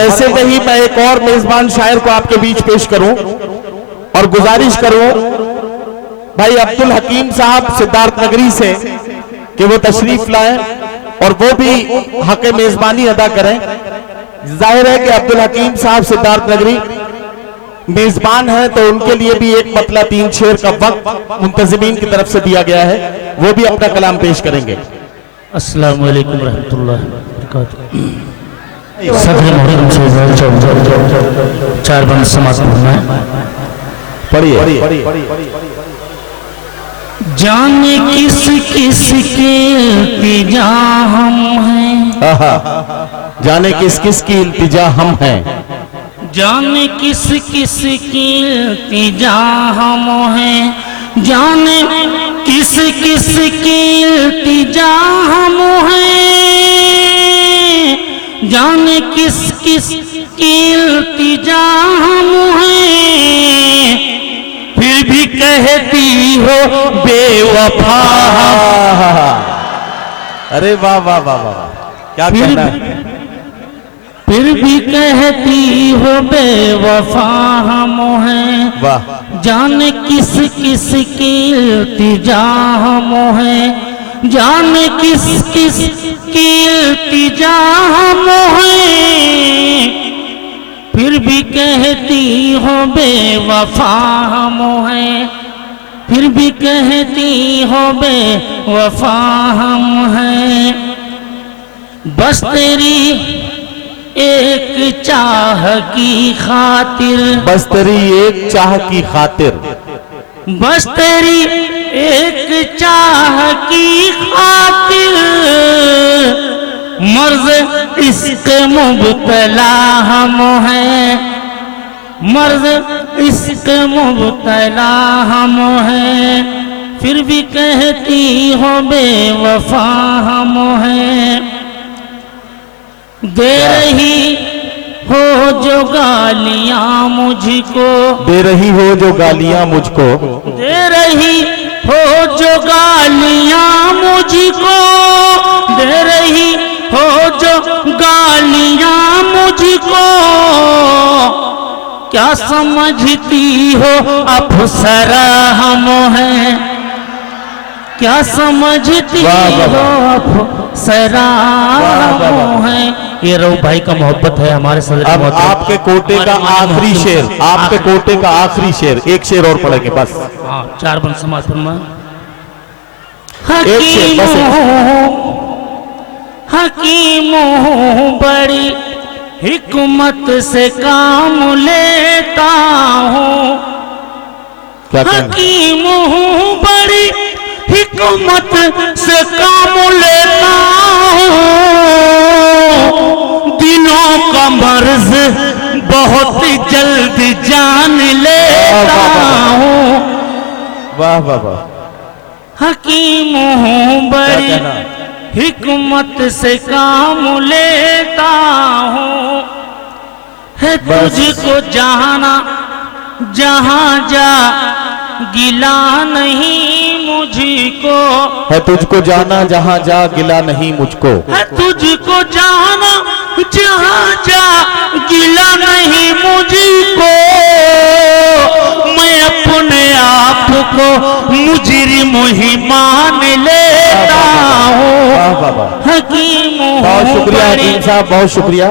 ऐसे में ही मैं एक और मेजबान शायर को आपके बीच पेश करूं और गुजारिश करूं भाई अब्दुल हकीम साहब सिद्धार्थ नगरी से कि वो तशरीफ लाएं और वो भी हक मेजबानी अदा करें। जाहिर है कि अब्दुल हकीम साहब सिद्धार्थ नगरी मेजबान है तो उनके लिए भी एक मतला 3 शेर का वक्त मुंतजिमीन की तरफ से दिया गया है, वो भी अपना कलाम पेश करेंगे। अस्सलामु अलैकुम रहमतुल्लाहि व बरकातहू। सदर मुहर्रम से 4 बंद समाप्त होना है। पढ़िए। जाने किस किस के इल्तिजा हम हैं, जाने किस किस की इल्तिजा हम हैं, जाने किस किस की इल्तिजा हम हैं, जाने किस किस की इल्तिजा हम हैं, जाने किस किस की इल्तिजा हम हैं, फिर भी कहती हो बेवफा। अरे वाह वाह वाह वाह, क्या कहना है। फिर भी कहती हो बेवफा हम हैं, वाह। जाने किस किस की इल्तिजा हम हैं, जाने किस किस की इल्तिजा हम हैं, फिर भी कहती हो बेवफा हम हैं, फिर भी कहती हो बेवफा हम हैं। बस तेरी एक चाह की खातिर, बस तेरी एक चाह की खातिर, बस तेरी एक चाह की खातिर, मर्ज इश्क मुब्तला हम हैं, मर्ज इश्क मुब्तला हम हैं, फिर भी कहती हो बेवफा हम हैं। दे रही हो जो गालियां मुझको, दे रही हो जो गालियां मुझको, दे रही हो जो गालियां मुझको, दे रही हो जो गालियां मुझको, क्या समझती हो अफसरा हम हैं, क्या समझती हो अफसरा हम हैं। ये रऊ भाई का मोहब्बत है हमारे सदर। अब आपके कोटे का आखिरी शेर, आपके कोटे का आखिरी शेर, एक शेर और पढ़ेंगे बस। हाँ 4 बंद समाज फरमा। एक शेर बस। हकीम बड़ी हिकमत से काम लेता हूँ, हकीम बड़ी हिकमत से काम लेता हूँ, दिनों का मर्ज बहुत जल्द जान लेता हूँ। वाह वाह वाह। हकीम हूँ बड़ी हिकमत से काम लेता हूँ, है तुझको जाना जहाँ जा गिला नहीं मुझको, है तुझको जाना जहाँ जा गिला नहीं मुझको, है तुझको जाना जहाँ जा गिला नहीं मुझको, मैं अपने आप को मुजरिम ही मान लेता हूँ। हकीम बहुत शुक्रिया हकीम साहब, बहुत शुक्रिया।